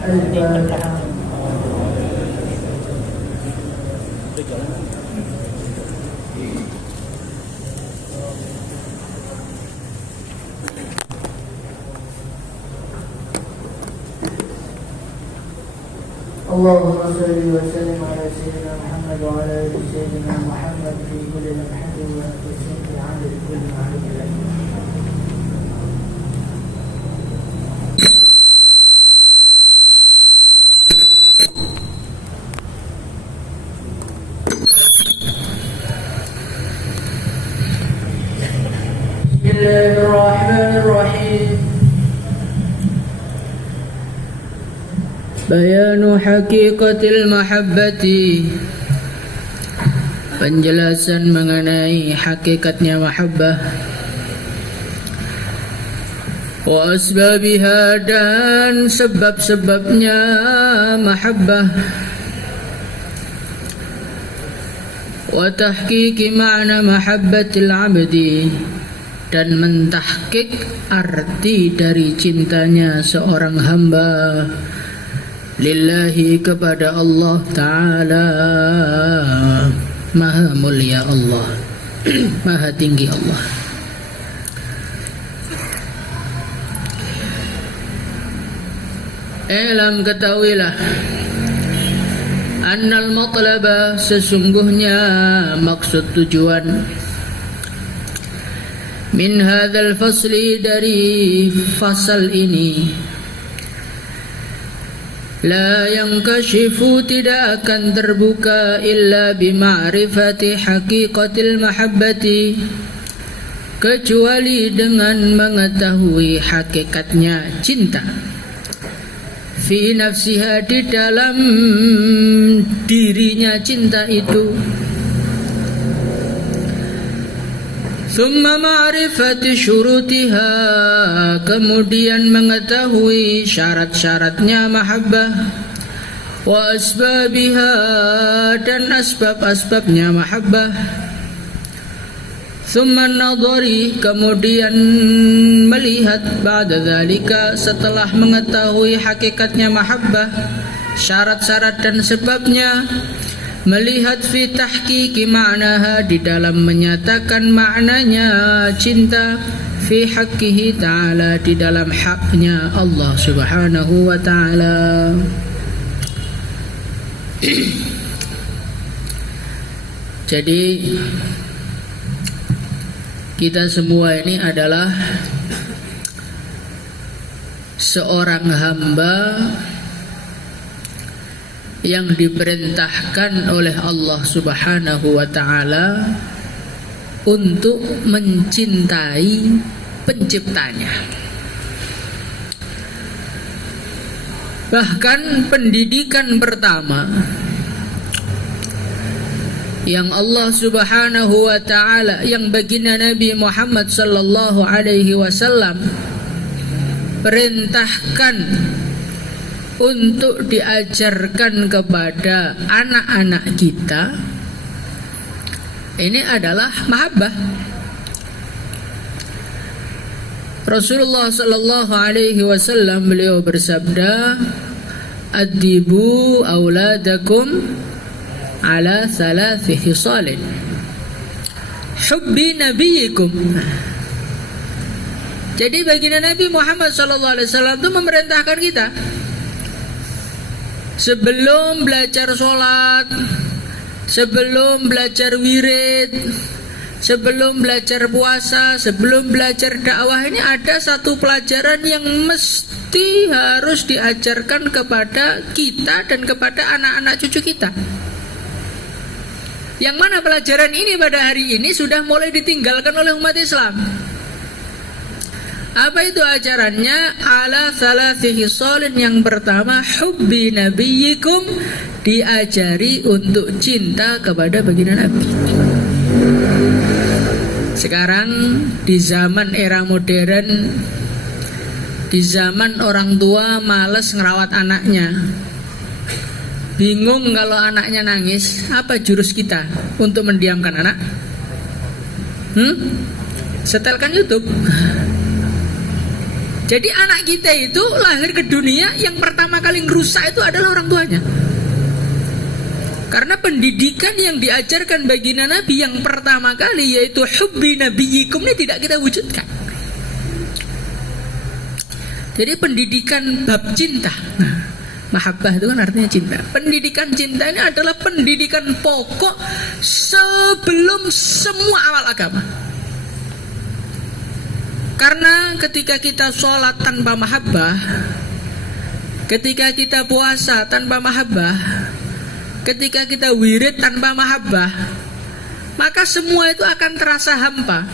الفاتحة. اللهم صل وسلم على سيدنا محمد وعلى ال سيدنا محمد في كل لمحة ونفس في عدد كل معرفة. بسم الله الرحمن الرحيم. Bayanu hakikatil mahabbati, penjelasan mengenai hakikatnya mahabbah, wa asbabiha, dan sebab-sebabnya mahabbah, wa tahqiqi ma'na mahabbatil abdi, dan mentahqiq arti dari cintanya seorang hamba lillahi, kepada Allah Ta'ala. Maha mulia Allah, maha tinggi Allah. Ilam, ketahuilah, annal matlaba, sesungguhnya maksud tujuan, min hadzal fasli, dari fasal ini, la yankashifu, tidak akan terbuka, illa bima'rifati haqiqatil mahabbati, kecuali dengan mengetahui hakikatnya cinta, fi nafsiha, di dalam dirinya cinta itu, thumma ma'rifati syurutiha, kemudian mengetahui syarat-syaratnya mahabbah, wa asbabiha, dan asbab-asbabnya mahabbah, thumma nadhari, kemudian melihat, ba'da dzalika, setelah mengetahui hakikatnya mahabbah, syarat-syarat dan sebabnya, melihat fi tahqiqi ma'naha, di dalam menyatakan maknanya cinta, fi haqqihi ta'ala, di dalam haknya Allah Subhanahu wa ta'ala. Jadi kita semua ini adalah seorang hamba yang diperintahkan oleh Allah Subhanahu wa ta'ala untuk mencintai penciptanya. Bahkan pendidikan pertama yang Allah Subhanahu wa ta'ala, yang baginda Nabi Muhammad sallallahu alaihi wasallam perintahkan untuk diajarkan kepada anak-anak kita, ini adalah mahabbah. Rasulullah sallallahu alaihi wasallam, beliau bersabda, "Adibu auladakum ala thalathi hisalin, hubbi nabiyikum." Jadi baginda Nabi Muhammad sallallahu alaihi wasallam itu memerintahkan kita, sebelum belajar sholat, sebelum belajar wirid, sebelum belajar puasa, sebelum belajar dakwah, ini ada satu pelajaran yang mesti harus diajarkan kepada kita dan kepada anak-anak cucu kita. Yang mana pelajaran ini pada hari ini sudah mulai ditinggalkan oleh umat Islam. Apa itu ajarannya? Ala thalathi hisalin, yang pertama hubbi nabiyikum, diajari untuk cinta kepada baginda Nabi. Sekarang di zaman era modern, di zaman orang tua malas ngerawat anaknya, bingung kalau anaknya nangis, apa jurus kita untuk mendiamkan anak? Setelkan YouTube. Jadi anak kita itu lahir ke dunia, yang pertama kali ngerusak itu adalah orang tuanya. Karena pendidikan yang diajarkan baginda Nabi yang pertama kali, yaitu hubbi nabiyikum, ini tidak kita wujudkan. Jadi pendidikan bab cinta, mahabbah itu kan artinya cinta. Pendidikan cinta ini adalah pendidikan pokok sebelum semua amal agama. Karena ketika kita sholat tanpa mahabbah, ketika kita puasa tanpa mahabbah, ketika kita wirid tanpa mahabbah, maka semua itu akan terasa hampa,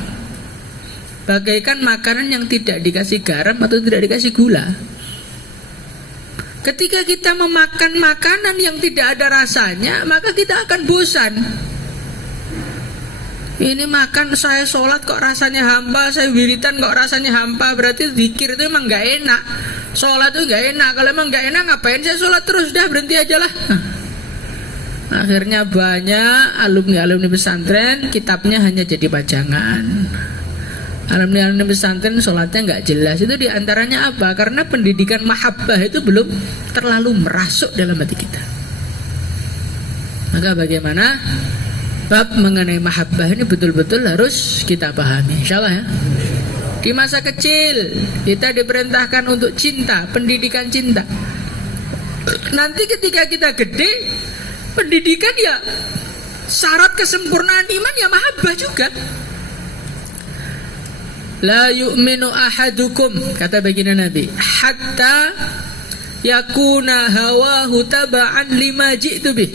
bagaikan makanan yang tidak dikasih garam atau tidak dikasih gula. Ketika kita memakan makanan yang tidak ada rasanya, maka kita akan bosan. Ini makan, saya sholat kok rasanya hampa, saya wiritan kok rasanya hampa, berarti zikir itu emang gak enak, sholat itu gak enak. Kalau emang gak enak, ngapain saya sholat terus? Dah berhenti aja lah. Akhirnya banyak alumni-alumni pesantren kitabnya hanya jadi pajangan. Alumni-alumni pesantren sholatnya nggak jelas. Itu diantaranya apa? Karena pendidikan mahabbah itu belum terlalu merasuk dalam hati kita. Maka bagaimana bab mengenai mahabbah ini betul-betul harus kita pahami, insyaallah ya. Di masa kecil kita diperintahkan untuk cinta, pendidikan cinta. Nanti ketika kita gede, pendidikan ya syarat kesempurnaan iman ya mahabbah juga. La yu'minu ahadukum, kata baginda Nabi, hatta yakuna hawahu taba'an lima ji'tu bih.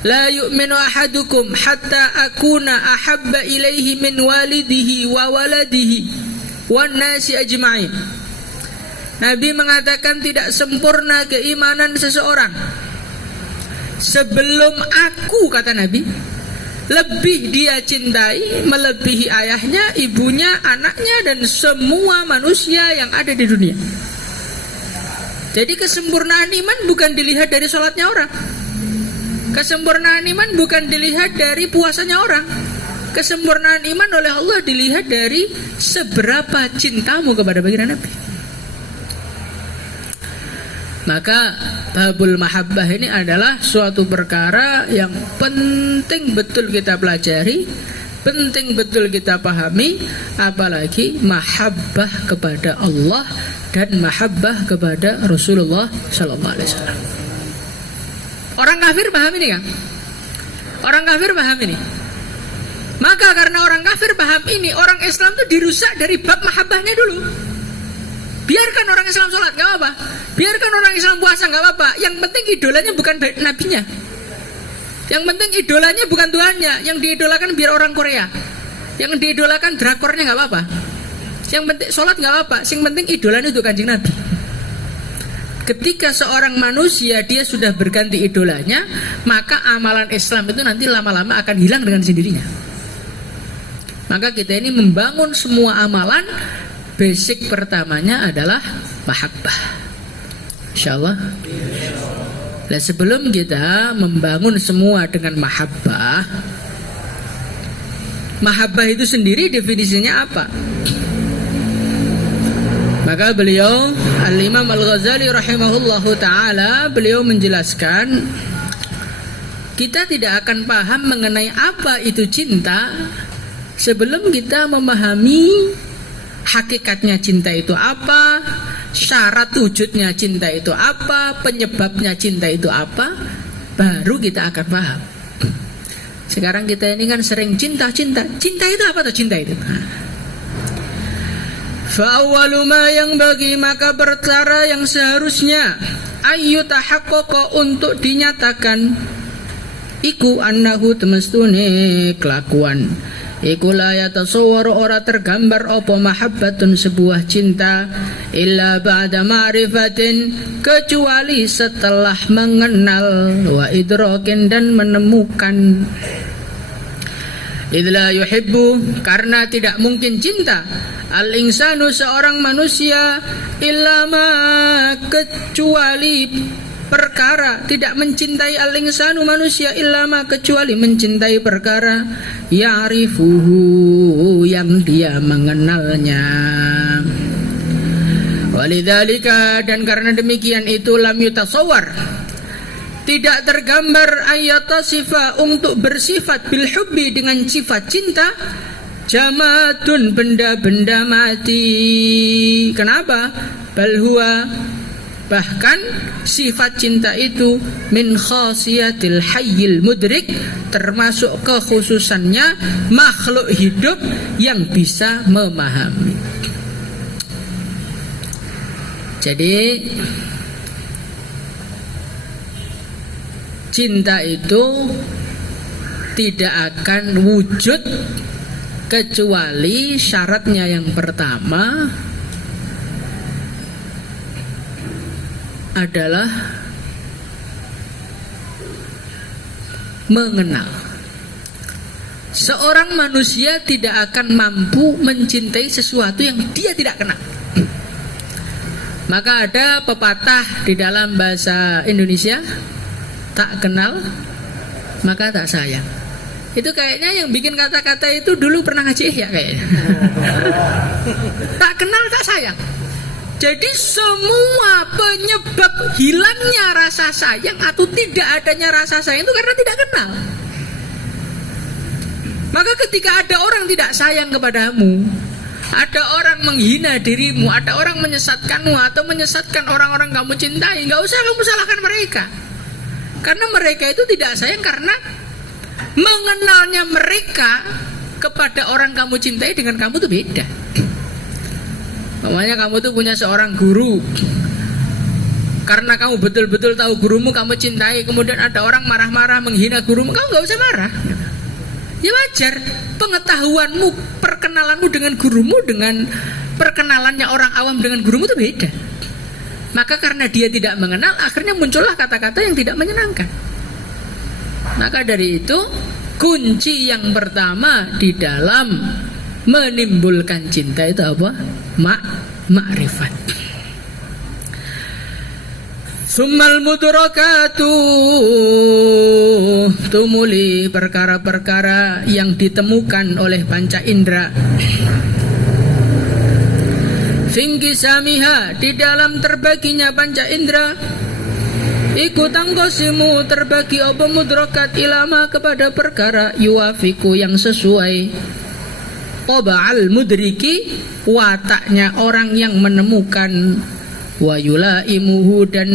La yu'minu ahadukum hatta akuna ahabba ilaihi min walidihi wa waladihi wan nasi ajma'in. Nabi mengatakan tidak sempurna keimanan seseorang sebelum aku, kata Nabi, lebih dia cintai melebihi ayahnya, ibunya, anaknya, dan semua manusia yang ada di dunia. Jadi kesempurnaan iman bukan dilihat dari sholatnya orang, kesempurnaan iman bukan dilihat dari puasanya orang, kesempurnaan iman oleh Allah dilihat dari seberapa cintamu kepada baginda Nabi. Maka babul mahabbah ini adalah suatu perkara yang penting betul kita pelajari, penting betul kita pahami, apalagi mahabbah kepada Allah dan mahabbah kepada Rasulullah sallallahu alaihi wasallam. Orang kafir paham ini kan? Orang kafir paham ini. Maka karena orang kafir paham ini, orang Islam itu dirusak dari bab mahabbahnya dulu. Biarkan orang Islam sholat, gak apa-apa. Biarkan orang Islam puasa, gak apa-apa. Yang penting idolanya bukan nabinya. Yang penting idolanya bukan Tuhannya. Yang diidolakan biar orang Korea. Yang diidolakan drakornya gak apa-apa. Yang penting sholat gak apa-apa. Yang penting idolanya itu Kanjeng Nabi. Ketika seorang manusia dia sudah berganti idolanya, maka amalan Islam itu nanti lama-lama akan hilang dengan sendirinya. Maka kita ini membangun semua amalan, basic pertamanya adalah mahabbah, insyaallah. Nah, sebelum kita membangun semua dengan mahabbah, mahabbah itu sendiri definisinya apa? Maka beliau Al-Imam Al-Ghazali rahimahullahu ta'ala, beliau menjelaskan, kita tidak akan paham mengenai apa itu cinta sebelum kita memahami hakikatnya cinta itu apa, syarat wujudnya cinta itu apa, penyebabnya cinta itu apa, baru kita akan paham. Sekarang kita ini kan sering cinta itu apa tuh cinta itu? Fa'awwalu ma yang bagi, maka perkara yang seharusnya ayyutahaqqaqa untuk dinyatakan iku annahu temestune kelakuan iku la yatasawwaru ora tergambar apa mahabbatun sebuah cinta illa ba'da ma'rifatin, kecuali setelah mengenal, wa idrakin dan menemukan. Idla yuhibbu, karena tidak mungkin cinta al-insanu seorang manusia illa ma, kecuali perkara, tidak mencintai al-insanu manusia illa ma kecuali mencintai perkara ya'rifuhu yang dia mengenalnya. Walidzalika dan karena demikian itu lam yutasawwar tidak tergambar ayatasifa untuk bersifat bil hubbi dengan sifat cinta jamadun benda-benda mati. Kenapa? Bal huwa bahkan sifat cinta itu min khasiyatil hayyil mudrik termasuk kekhususannya makhluk hidup yang bisa memahami. Jadi cinta itu tidak akan wujud kecuali syaratnya yang pertama adalah mengenal. Seorang manusia tidak akan mampu mencintai sesuatu yang dia tidak kenal. Maka ada pepatah di dalam bahasa Indonesia, tak kenal maka tak sayang. Itu kayaknya yang bikin kata-kata itu dulu pernah ngaji ya kayaknya. Tak kenal tak sayang. Jadi semua penyebab hilangnya rasa sayang atau tidak adanya rasa sayang itu karena tidak kenal. Maka ketika ada orang tidak sayang kepadamu, ada orang menghina dirimu, ada orang menyesatkanmu atau menyesatkan orang-orang kamu cintai, gak usah kamu salahkan mereka. Karena mereka itu tidak sayang karena mengenalnya mereka kepada orang kamu cintai dengan kamu itu beda. Makanya kamu tuh punya seorang guru, karena kamu betul-betul tahu gurumu kamu cintai, kemudian ada orang marah-marah menghina gurumu, kamu gak usah marah. Ya wajar, pengetahuanmu, perkenalanmu dengan gurumu dengan perkenalannya orang awam dengan gurumu itu beda. Maka karena dia tidak mengenal, akhirnya muncullah kata-kata yang tidak menyenangkan. Maka dari itu, kunci yang pertama di dalam menimbulkan cinta itu apa? Ma'rifat. Summal mudrakatu, tumuli perkara-perkara yang ditemukan oleh panca indera. Fingkisamiha, di dalam terbaginya panca indera, ikutan kosimu terbagi apa mudrakat ilama kepada perkara yuafiku yang sesuai qoba'al mudriki wataknya orang yang menemukan wa yulaimuhu dan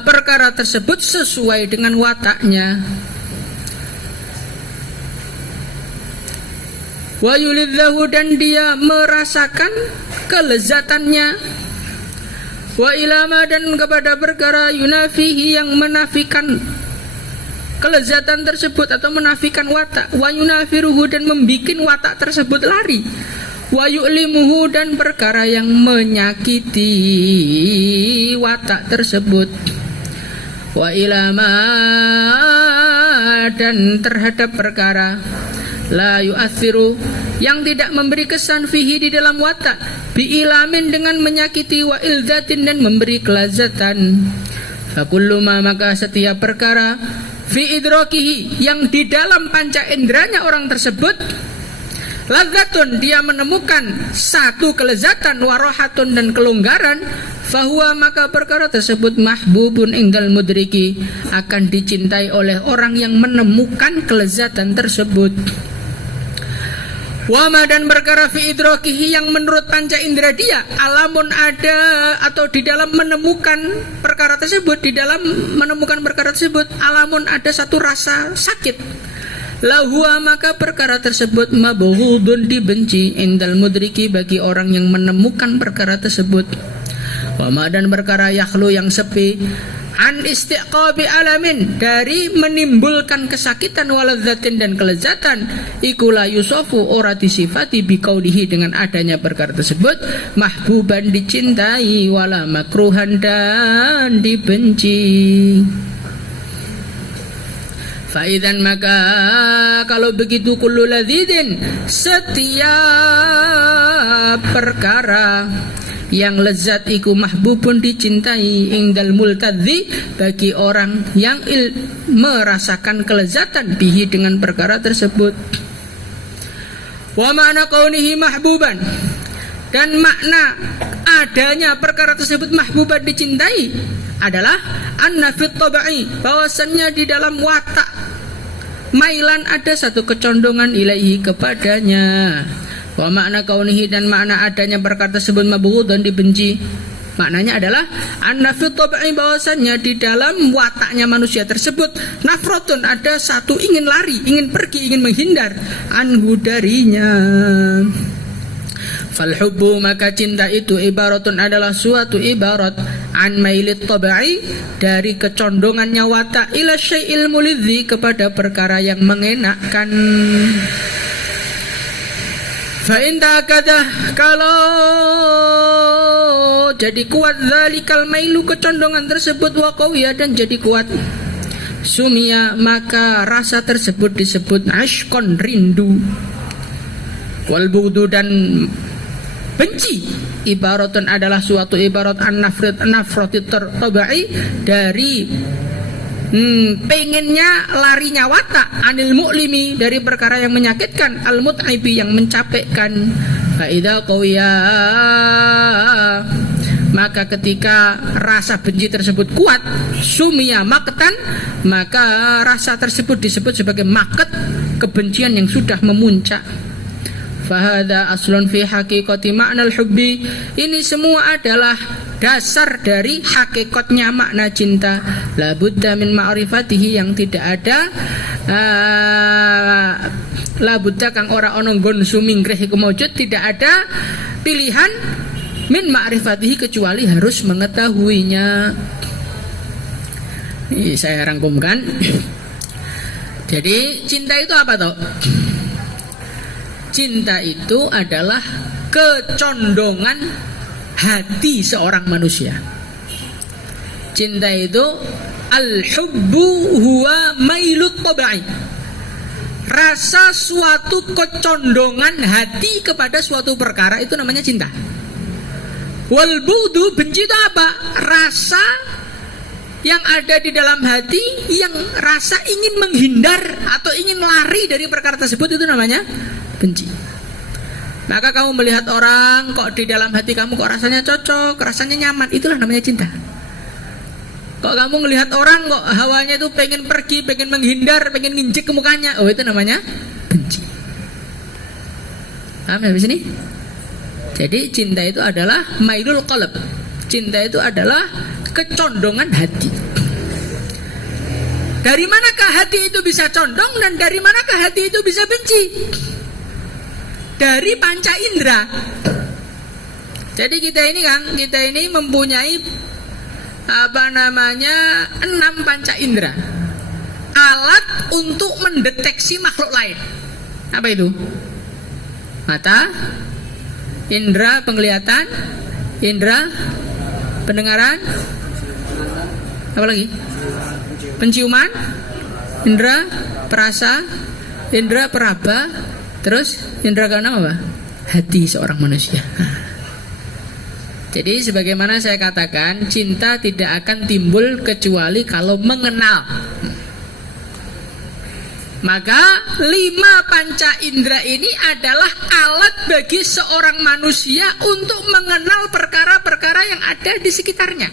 perkara tersebut sesuai dengan wataknya. Wa yulidzahu dan dia merasakan kelezatannya. Wa ilama dan kepada perkara yunafihi yang menafikan kelezatan tersebut atau menafikan watak. Wa yunafiruhu dan membikin watak tersebut lari. Wa yu'limuhu dan perkara yang menyakiti watak tersebut. Wa ilama dan terhadap perkara la yu'athiru yang tidak memberi kesan fihi di dalam watak bi'ilamin dengan menyakiti wa ilzatin dan memberi kelazatan. Fakullu ma maka setiap perkara fi idrakihi yang di dalam panca inderanya orang tersebut lazatun dia menemukan satu kelezatan warohatun dan kelonggaran, fahuwa maka perkara tersebut mahbubun indal mudriki akan dicintai oleh orang yang menemukan kelezatan tersebut. Wama dan perkara fi idrakihi yang menurut panca indera dia alamun ada atau di dalam menemukan perkara tersebut, di dalam menemukan perkara tersebut alamun ada satu rasa sakit. Lahuwa maka perkara tersebut mabghudun dibenci indal mudriki bagi orang yang menemukan perkara tersebut. Wama dan perkara yakhlu yang sepi an istiqabi alamin dari menimbulkan kesakitan waladzatin dan kelezatan ikula yusofu ora disifati biqaulihi dengan adanya perkara tersebut mahbuban dicintai wala makruhan dan dibenci. Faidan maka kalau begitu kullu ladzidin setiap perkara yang lezat iku mahbubun dicintai indal multadzi bagi orang yang merasakan kelezatan bihi dengan perkara tersebut. Wa makna kaunihi mahbuban, dan makna adanya perkara tersebut mahbuban dicintai adalah anna fit tabai, bahwasannya di dalam watak mailan ada satu kecondongan ilaihi kepadanya. Wa makna kaunihi, dan makna adanya perkara tersebut mabghudun dibenci, maknanya adalah anna fit tabai, bahwasannya di dalam wataknya manusia tersebut nafratun, ada satu ingin lari, ingin pergi, ingin menghindar anhu darinya. Fal hubbu, maka cinta itu ibaratun adalah suatu ibarat an mailit tabai, dari kecondongannya watak ila syai'il mulidzi, kepada perkara yang mengenakkan. Fa in takadah, kalau jadi kuat zalikal mailu, kecondongan tersebut, wa qawiya, dan jadi kuat, sumia, maka rasa tersebut disebut ashqan, rindu. Wal bughdu, dan benci ibaratun adalah suatu ibarat an-nafratit tabai, dari pengennya larinya watak anil mu'limi, dari perkara yang menyakitkan, al mut'ibi, yang mencapekkan. Fa idza qawiya, maka ketika rasa benci tersebut kuat, sumia maktan, maka rasa tersebut disebut sebagai maket, kebencian yang sudah memuncak. Fahada aslun fi haqiqati ma'nal hubbi, ini semua adalah dasar dari hakikatnya makna cinta. La budda min ma'rifatihi, yang tidak ada la budda kang ora ana nggon suminggreh iku maujud, tidak ada pilihan min ma'rifatihi, kecuali harus mengetahuinya. Ini saya rangkumkan. Jadi cinta itu apa toh? Cinta itu adalah kecondongan hati seorang manusia. Cinta itu al-hubbu huwa mailut tabai, rasa suatu kecondongan hati kepada suatu perkara, itu namanya cinta. Wal bughdu, benci itu apa? Rasa yang ada di dalam hati, yang rasa ingin menghindar atau ingin lari dari perkara tersebut, itu namanya benci. Maka kamu melihat orang kok di dalam hati kamu kok rasanya cocok, rasanya nyaman, itulah namanya cinta. Kok kamu melihat orang kok hawanya itu pengen pergi, pengen menghindar, pengen nginjek ke mukanya, oh itu namanya benci. Paham ya di sini? Jadi cinta itu adalah mailul qalb. Cinta itu adalah kecondongan hati. Dari manakah hati itu bisa condong, dan dari manakah hati itu bisa benci? Dari panca indera. Jadi kita ini mempunyai 6 panca indera, alat untuk mendeteksi makhluk lain. Apa itu? Mata, indera penglihatan, indera pendengaran, apa lagi? Penciuman, indera perasa, indera peraba, terus indera keenam apa? Hati seorang manusia. Jadi sebagaimana saya katakan, cinta tidak akan timbul kecuali kalau mengenal. Maka 5 panca indera ini adalah alat bagi seorang manusia untuk mengenal perkara-perkara yang ada di sekitarnya.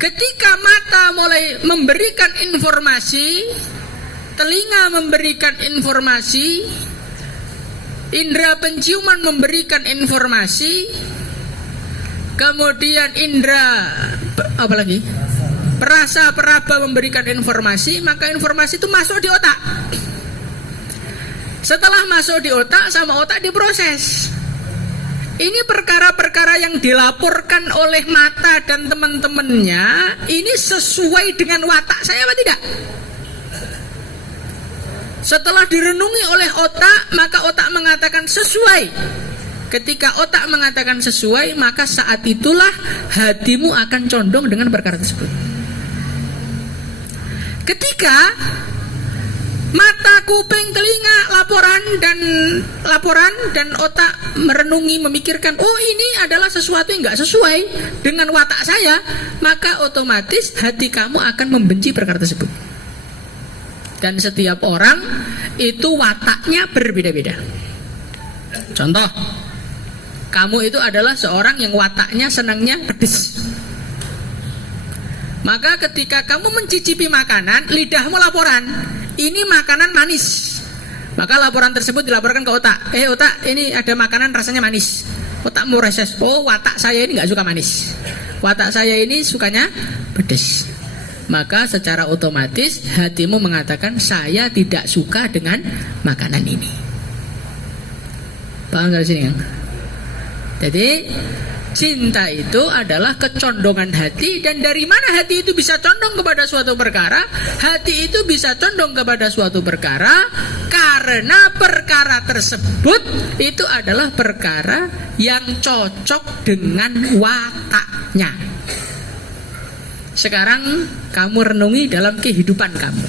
Ketika mata mulai memberikan informasi, telinga memberikan informasi, indera penciuman memberikan informasi, kemudian indera apa lagi? Perasa peraba memberikan informasi, maka informasi itu masuk di otak. Setelah masuk di otak, sama otak diproses. Ini perkara-perkara yang dilaporkan oleh mata dan teman-temannya, ini sesuai dengan watak saya apa tidak? Setelah direnungi oleh otak, maka otak mengatakan sesuai. Ketika otak mengatakan sesuai, maka saat itulah hatimu akan condong dengan perkara tersebut. Ketika Mata, kuping, telinga, laporan dan otak merenungi, memikirkan, oh ini adalah sesuatu yang nggak sesuai dengan watak saya, maka otomatis hati kamu akan membenci perkara tersebut. Dan setiap orang itu wataknya berbeda-beda. Contoh, kamu itu adalah seorang yang wataknya senangnya pedes. Maka ketika kamu mencicipi makanan, lidahmu laporan, ini makanan manis. Maka laporan tersebut dilaporkan ke otak. Otak, ini ada makanan rasanya manis. Otakmu reses, oh watak saya ini gak suka manis, watak saya ini sukanya pedes. Maka secara otomatis hatimu mengatakan, saya tidak suka dengan makanan ini. Paham dari sini kan? Jadi cinta itu adalah kecondongan hati. Dan dari mana hati itu bisa condong kepada suatu perkara? Hati itu bisa condong kepada suatu perkara karena perkara tersebut itu adalah perkara yang cocok dengan wataknya. Sekarang kamu renungi dalam kehidupan kamu.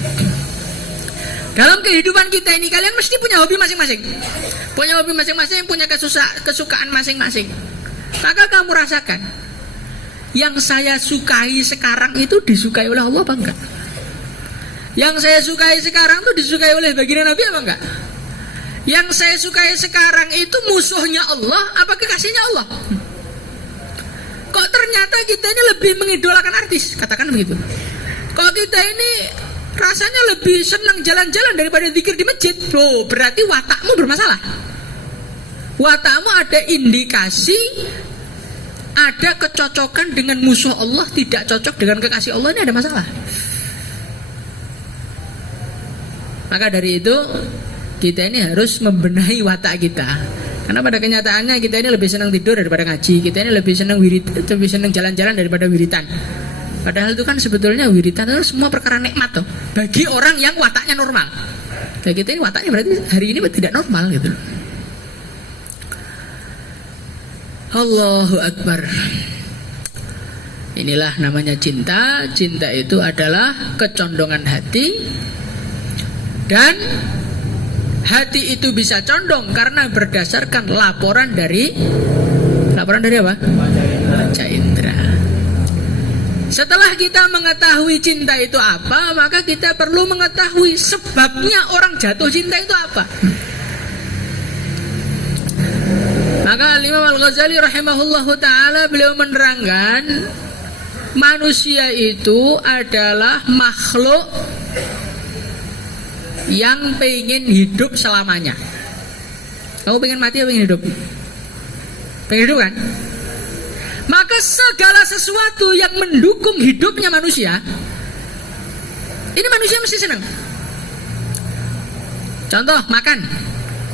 Dalam kehidupan kita ini, kalian mesti punya hobi masing-masing. Punya hobi masing-masing, punya kesukaan masing-masing. Maka kamu rasakan, yang saya sukai sekarang itu disukai oleh Allah apa enggak? Yang saya sukai sekarang itu disukai oleh baginda Nabi apa enggak? Yang saya sukai sekarang itu musuhnya Allah apa kekasihnya Allah? Kok ternyata kita ini lebih mengidolakan artis, katakan begitu. Kok kita ini rasanya lebih senang jalan-jalan daripada zikir di masjid? Loh, berarti watakmu bermasalah. Watakmu ada indikasi, ada kecocokan dengan musuh Allah, tidak cocok dengan kekasih Allah, ini ada masalah. Maka dari itu kita ini harus membenahi watak kita. Karena pada kenyataannya kita ini lebih senang tidur daripada ngaji, kita ini lebih senang lebih senang jalan-jalan daripada wiritan. Padahal itu kan sebetulnya wiritan itu semua perkara nikmat tuh bagi orang yang wataknya normal. Dan kita ini wataknya berarti hari ini tidak normal gitu. Allahu Akbar. Inilah namanya cinta. Cinta itu adalah kecondongan hati. Dan hati itu bisa condong karena berdasarkan laporan dari apa? Panca indera. Setelah kita mengetahui cinta itu apa, maka kita perlu mengetahui sebabnya orang jatuh cinta itu apa. Maka Imam Al-Ghazali rahimahullahu ta'ala beliau menerangkan, manusia itu adalah makhluk yang pengen hidup selamanya. Kamu pengen mati atau pengen hidup? Pengen hidup kan? Maka segala sesuatu yang mendukung hidupnya manusia, ini manusia mesti senang. Contoh, makan.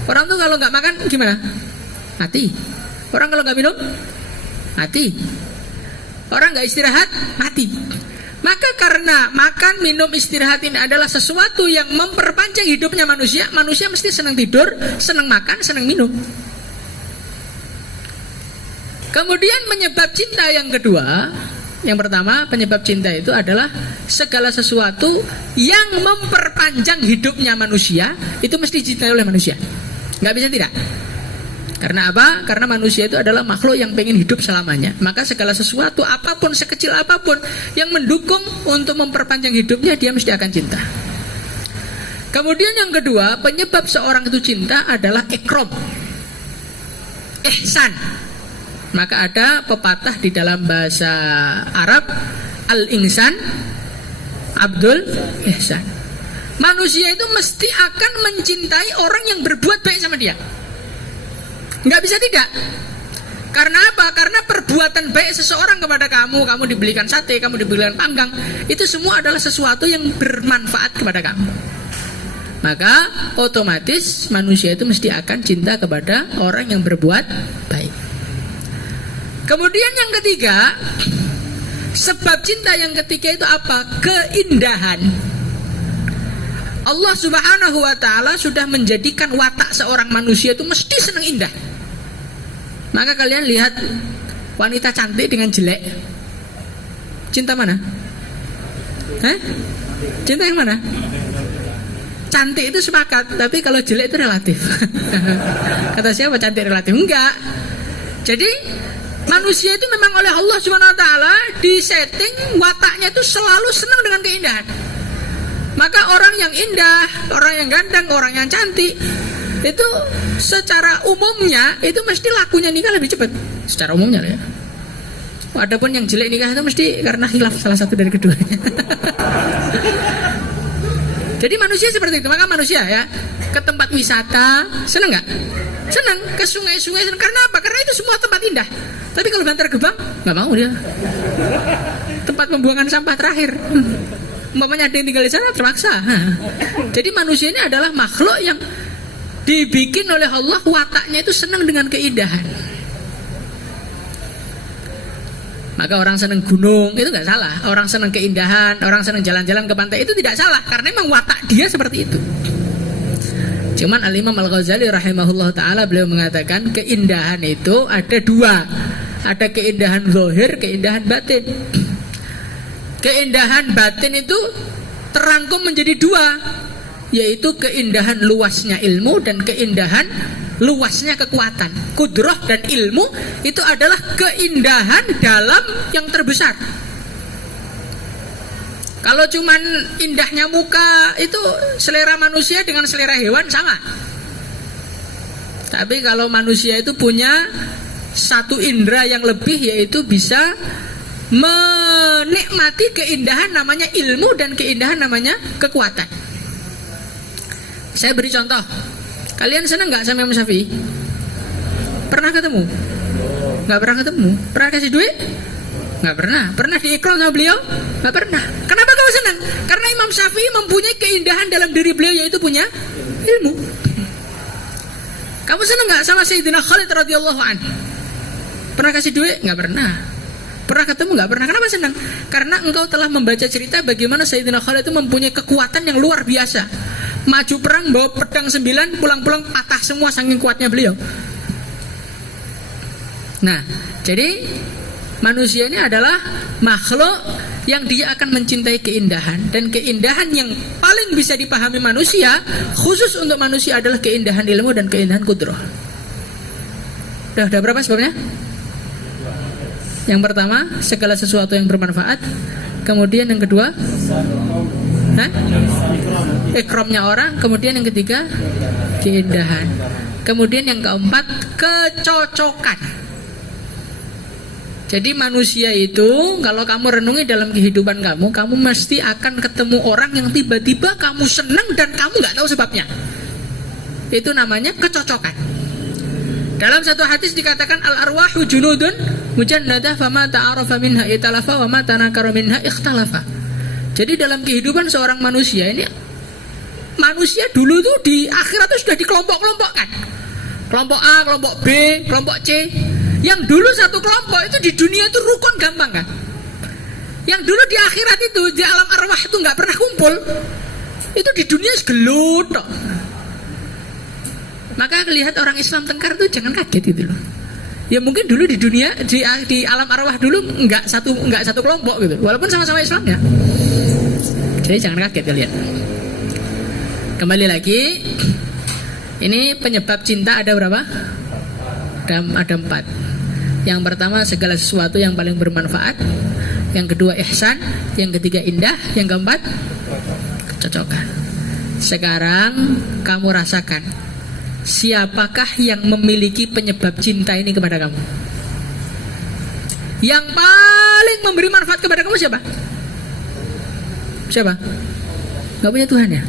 Orang tuh kalau nggak makan gimana? Mati. Orang kalau nggak minum, mati. Orang nggak istirahat, mati. Maka karena makan, minum, istirahat ini adalah sesuatu yang memperpanjang hidupnya manusia, manusia mesti senang tidur, senang makan, senang minum. Kemudian penyebab cinta yang kedua, yang pertama penyebab cinta itu adalah segala sesuatu yang memperpanjang hidupnya manusia itu mesti dicintai oleh manusia. Nggak bisa tidak. Karena apa? Karena manusia itu adalah makhluk yang pengen hidup selamanya. Maka segala sesuatu, apapun, sekecil apapun yang mendukung untuk memperpanjang hidupnya, dia mesti akan cinta. Kemudian yang kedua, penyebab seorang itu cinta adalah ikram, ihsan. Maka ada pepatah di dalam bahasa Arab, al-insan abdul ihsan. Manusia itu mesti akan mencintai orang yang berbuat baik sama dia. Nggak bisa tidak. Karena apa? Karena perbuatan baik seseorang kepada kamu, kamu dibelikan sate, kamu dibelikan panggang, itu semua adalah sesuatu yang bermanfaat kepada kamu. Maka otomatis manusia itu mesti akan cinta kepada orang yang berbuat baik. Kemudian yang ketiga, sebab cinta yang ketiga itu apa? Keindahan. Allah Subhanahu wa ta'ala sudah menjadikan watak seorang manusia itu mesti senang indah. Maka kalian lihat wanita cantik dengan jelek, cinta mana? Cinta yang mana? cantik itu sepakat, tapi kalau jelek itu relatif. Kata siapa cantik relatif? Enggak. Jadi manusia itu memang oleh Allah Subhanahu wa taala disetting wataknya itu selalu senang dengan keindahan. Maka orang yang indah, orang yang ganteng, orang yang cantik itu secara umumnya itu mesti lakunya nikah lebih cepat. Secara umumnya ya. Adapun yang jelek nikah itu mesti karena khilaf salah satu dari keduanya. Jadi manusia seperti itu. Maka manusia ya ke tempat wisata senang nggak? Senang. Ke sungai-sungai senang. Karena apa? Karena itu semua tempat indah. Tapi kalau Bantar Gebang nggak mau dia. Tempat pembuangan sampah terakhir. Umpamanya ada yang tinggal di sana terpaksa. Jadi manusia ini adalah makhluk yang dibikin oleh Allah wataknya itu senang dengan keindahan. Maka orang senang gunung itu nggak salah, orang senang keindahan, orang senang jalan-jalan ke pantai itu tidak salah, karena memang watak dia seperti itu. Cuman Al-Imam Al-Ghazali rahimahullah ta'ala beliau mengatakan keindahan itu ada dua, ada keindahan zahir, keindahan batin. Keindahan batin itu terangkum menjadi dua, yaitu keindahan luasnya ilmu dan keindahan luasnya kekuatan. Kudrah dan ilmu itu adalah keindahan dalam yang terbesar. Kalau cuman indahnya muka itu selera manusia dengan selera hewan sama. Tapi kalau manusia itu punya satu indera yang lebih, yaitu bisa menikmati keindahan namanya ilmu dan keindahan namanya kekuatan. Saya beri contoh. Kalian senang nggak sama Imam Syafi'i? Pernah ketemu? Nggak pernah ketemu. Pernah kasih duit? Nggak pernah. Pernah diikram sama beliau? Nggak pernah. Kenapa kamu senang? Karena Imam Syafi'i mempunyai keindahan dalam diri beliau, yaitu punya ilmu. Kamu senang nggak sama Sayyidina Khalid radhiyallahu anhu? Pernah kasih duit? Nggak pernah. Pernah ketemu? Nggak pernah. Kenapa senang? Karena engkau telah membaca cerita bagaimana Sayyidina Khalid itu mempunyai kekuatan yang luar biasa. Maju perang bawa pedang 9, pulang-pulang patah semua saking kuatnya beliau. Nah, jadi manusia ini adalah makhluk yang dia akan mencintai keindahan, dan keindahan yang paling bisa dipahami manusia khusus untuk manusia adalah keindahan ilmu dan keindahan kudrah. Udah berapa sebabnya? Yang pertama, segala sesuatu yang bermanfaat. Kemudian yang kedua, ikramnya orang. Kemudian yang ketiga, keindahan. Kemudian yang keempat, kecocokan. Jadi manusia itu kalau kamu renungi dalam kehidupan kamu, kamu mesti akan ketemu orang yang tiba-tiba kamu senang dan kamu nggak tahu sebabnya. Itu namanya kecocokan. Dalam satu hadis dikatakan al-arwahu junudun mujannadah fama ta'arafa minha italafa wa ma tanakara minha ikhtalafa. Jadi dalam kehidupan seorang manusia ini, manusia dulu tuh di akhirat itu sudah dikelompok-kelompokkan. Kelompok A, kelompok B, kelompok C. Yang dulu satu kelompok itu di dunia itu rukun gampang kan. Yang dulu di akhirat itu di alam arwah itu nggak pernah kumpul. Itu di dunia segelut. Maka lihat orang Islam tengkar tuh jangan kaget gitu loh. Ya mungkin dulu di dunia di alam arwah dulu nggak satu kelompok gitu. Walaupun sama-sama Islam ya. Jadi jangan kaget ya, lihat. Kembali lagi, ini penyebab cinta ada berapa? Ada 4. Yang pertama segala sesuatu yang paling bermanfaat. Yang kedua ihsan. Yang ketiga indah. Yang keempat kecocokan. Sekarang kamu rasakan, siapakah yang memiliki penyebab cinta ini kepada kamu? Yang paling memberi manfaat kepada kamu siapa? Siapa? Gak punya Tuhan ya?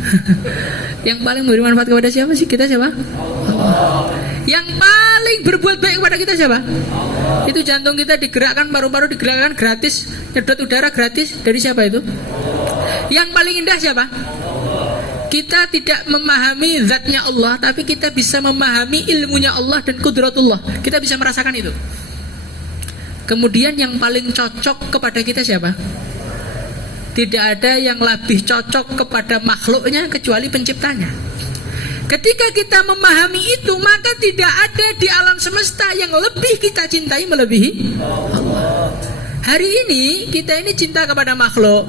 Yang paling memberi manfaat kepada siapa sih? Kita siapa? Allah. Yang paling berbuat baik kepada kita siapa? Itu jantung kita digerakkan, paru-paru digerakkan gratis, nyedot udara gratis. Dari siapa itu? Yang paling indah siapa? Kita tidak memahami zatnya Allah, tapi kita bisa memahami ilmunya Allah dan kudratullah. Kita bisa merasakan itu. Kemudian yang paling cocok kepada kita siapa? Tidak ada yang lebih cocok kepada makhluknya kecuali penciptanya. Ketika kita memahami itu, maka tidak ada di alam semesta yang lebih kita cintai melebihi Allah. Hari ini kita ini cinta kepada makhluk.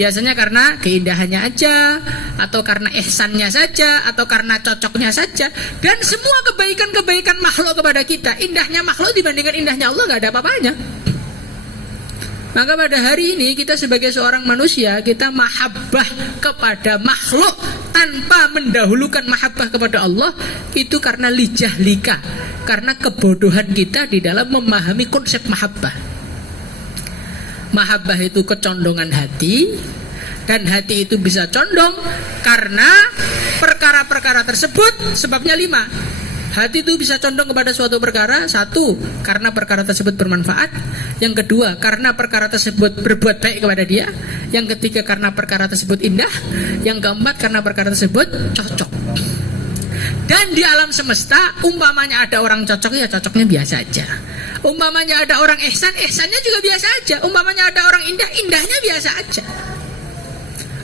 Biasanya karena keindahannya aja, atau karena ihsannya saja, atau karena cocoknya saja. Dan semua kebaikan-kebaikan makhluk kepada kita, indahnya makhluk dibandingkan indahnya Allah gak ada apa-apanya. Maka pada hari ini kita sebagai seorang manusia, kita mahabbah kepada makhluk tanpa mendahulukan mahabbah kepada Allah, itu karena lijah lika, karena kebodohan kita di dalam memahami konsep mahabbah. Mahabbah itu kecondongan hati, dan hati itu bisa condong karena perkara-perkara tersebut. Sebabnya 5. Hati itu bisa condong kepada suatu perkara. 1, karena perkara tersebut bermanfaat. Yang kedua, karena perkara tersebut berbuat baik kepada dia. Yang ketiga, karena perkara tersebut indah. Yang keempat, karena perkara tersebut cocok. Dan di alam semesta, umpamanya ada orang cocok, ya cocoknya biasa aja. Umpamanya ada orang ihsan, ihsannya juga biasa aja. Umpamanya ada orang indah, indahnya biasa aja.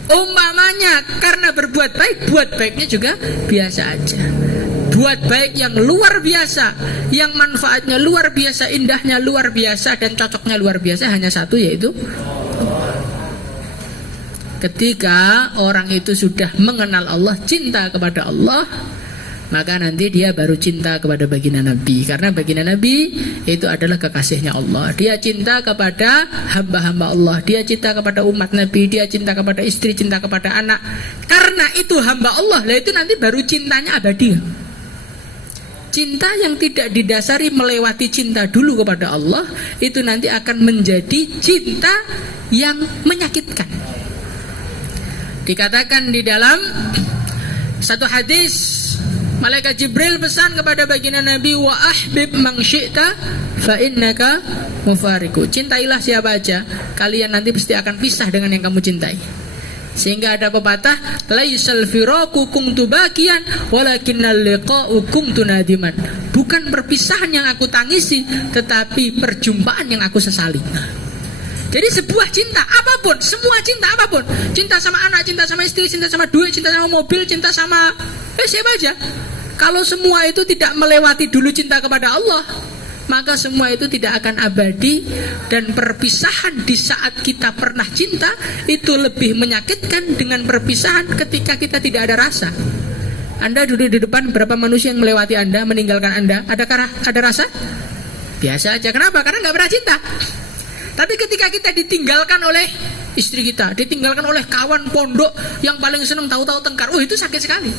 Umpamanya karena berbuat baik, buat baiknya juga biasa aja. Buat baik yang luar biasa, yang manfaatnya luar biasa, indahnya luar biasa, dan cocoknya luar biasa, hanya satu, yaitu ketika orang itu sudah mengenal Allah, cinta kepada Allah, maka nanti dia baru cinta kepada baginda Nabi. Karena baginda Nabi itu adalah kekasihnya Allah. Dia cinta kepada hamba-hamba Allah, dia cinta kepada umat Nabi, dia cinta kepada istri, cinta kepada anak. Karena itu hamba Allah, lah itu nanti baru cintanya abadi. Cinta yang tidak didasari melewati cinta dulu kepada Allah, itu nanti akan menjadi cinta yang menyakitkan. Dikatakan di dalam satu hadis, malaikat Jibril pesan kepada baginda Nabi, wa ahbib man syi'ta fa innaka mufariqu. Cintailah siapa aja, kalian nanti pasti akan pisah dengan yang kamu cintai. Sehingga ada pepatah, laisal firaku kuntu bakian walakinnal liqa'u kuntu nadiman. Bukan perpisahan yang aku tangisi, tetapi perjumpaan yang aku sesali. Jadi sebuah cinta apapun, semua cinta apapun, cinta sama anak, cinta sama istri, cinta sama duit, cinta sama mobil, cinta sama siapa aja, kalau semua itu tidak melewati dulu cinta kepada Allah, maka semua itu tidak akan abadi. Dan perpisahan di saat kita pernah cinta itu lebih menyakitkan dengan perpisahan ketika kita tidak ada rasa. Anda duduk di depan berapa manusia yang melewati Anda, meninggalkan Anda, ada rasa? Biasa aja. Kenapa? Karena nggak pernah cinta. Tapi ketika kita ditinggalkan oleh istri kita, ditinggalkan oleh kawan pondok yang paling senang, tahu-tahu tengkar, itu sakit sekali.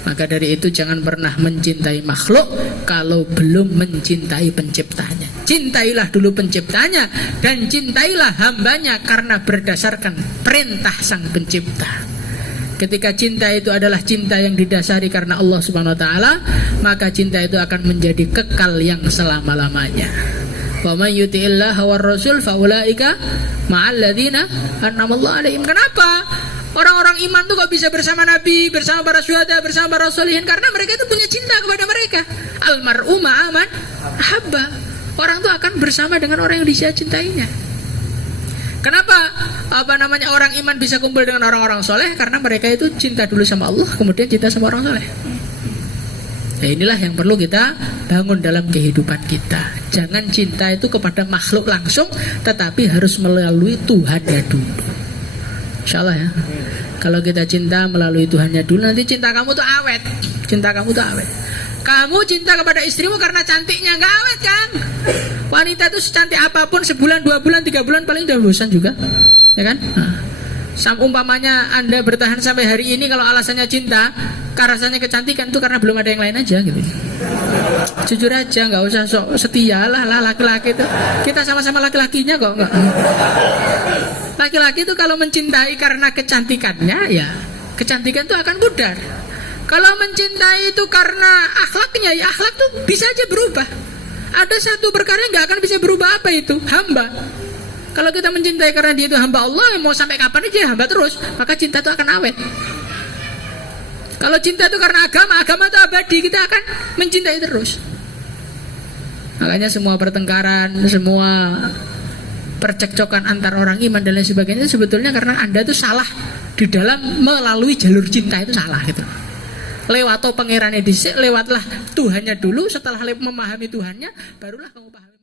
Maka dari itu jangan pernah mencintai makhluk kalau belum mencintai penciptanya. Cintailah dulu penciptanya dan cintailah hambanya karena berdasarkan perintah sang pencipta. Ketika cinta itu adalah cinta yang didasari karena Allah Subhanahu wa taala, maka cinta itu akan menjadi kekal yang selama-lamanya. Wa may yuti'illaha war rasul fa ulaika ma'al ladzina an'amallahu 'alaihim. Kenapa? Orang-orang iman tuh kok bisa bersama Nabi, bersama para syuhada, bersama para sholihin? Karena mereka itu punya cinta kepada mereka. Almar'u ma'aman ahabba. Orang tuh akan bersama dengan orang yang dia cintainya. Kenapa orang iman bisa kumpul dengan orang-orang soleh? Karena mereka itu cinta dulu sama Allah, kemudian cinta sama orang soleh. Nah, inilah yang perlu kita bangun dalam kehidupan kita. Jangan cinta itu kepada makhluk langsung, tetapi harus melalui Tuhannya dulu. Insyaallah ya. Kalau kita cinta melalui Tuhannya dulu, nanti cinta kamu tuh awet. Cinta kamu tuh awet. Kamu cinta kepada istrimu karena cantiknya, nggak awet kan? Wanita itu secantik apapun, sebulan, 2 bulan, 3 bulan paling udah bosan juga, ya kan? Umpamanya Anda bertahan sampai hari ini kalau alasannya cinta, rasanya kecantikan itu karena belum ada yang lain aja gitu. Jujur aja, nggak usah sok setia lah laki-laki itu. Kita sama-sama laki-lakinya kok nggak. Laki-laki itu kalau mencintai karena kecantikannya, ya kecantikan itu akan pudar. Kalau mencintai itu karena akhlaknya, ya akhlak tuh bisa aja berubah. Ada satu perkara yang nggak akan bisa berubah, apa itu? Hamba. Kalau kita mencintai karena dia itu hamba Allah, yang mau sampai kapan aja hamba terus, maka cinta itu akan awet. Kalau cinta itu karena agama itu abadi, kita akan mencintai terus. Makanya semua pertengkaran, semua percekcokan antar orang iman dan lain sebagainya sebetulnya karena Anda itu salah di dalam melalui jalur cinta, itu salah gitu. Lewat pangerannya dhisik, lewatlah Tuhannya dulu, setelah memahami Tuhannya barulah kamu pahami